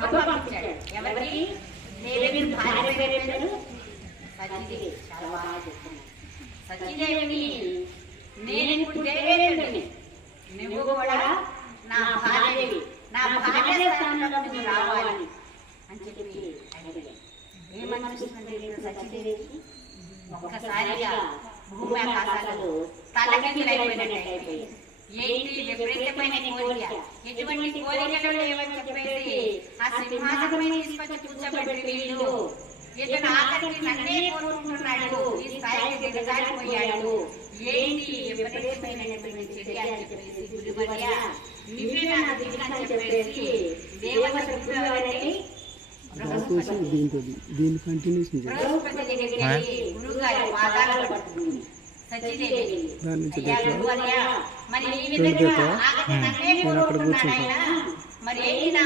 కబురు పంపించాడు. ఎవరికి? దేవి భార్య పేరు సతీదేవి. చాలా బాగా చెప్తున్నాను. సతీదేవిని నేను ఇప్పుడు దేవేంద్రుని, నువ్వు కూడా నా భార్యవి, నా భార్య స్థానంలో నువ్వు రావాలి అని చెప్పి అడిగాడు. ఏమనిపిస్తుంది సతీదేవికి? ఒక్కసారిగా భూమి ఆకాశాలు తలకిందులైపోయినట్టయిపోయి, ఏంటి విపరీతమైన కోరిక, ఎటువంటి కోరికలు లేవని చెప్పేసి ఆ సింహాసనం తీసుకొచ్చి కూర్చోబెట్టి వీళ్ళు ఇతను ఆఖరికి నన్నే కోరుకుంటున్నాడు, ఈ స్థాయికి దిగజారిపోయాడు, ఏంటి విపరీతమైనటువంటి చర్య అని చెప్పేసి గురువర్య నువ్వే నా దిగులు అని చెప్పేసి దేవత బృహస్పతి దగ్గరికి గురుగారి పాదాలు పట్టుకుంది సతీదేవి. మరి ఈ విధంగా ఆఖరికి నన్నే కోరుకుంటున్నాడు ఆయన, మరి ఏంటి నా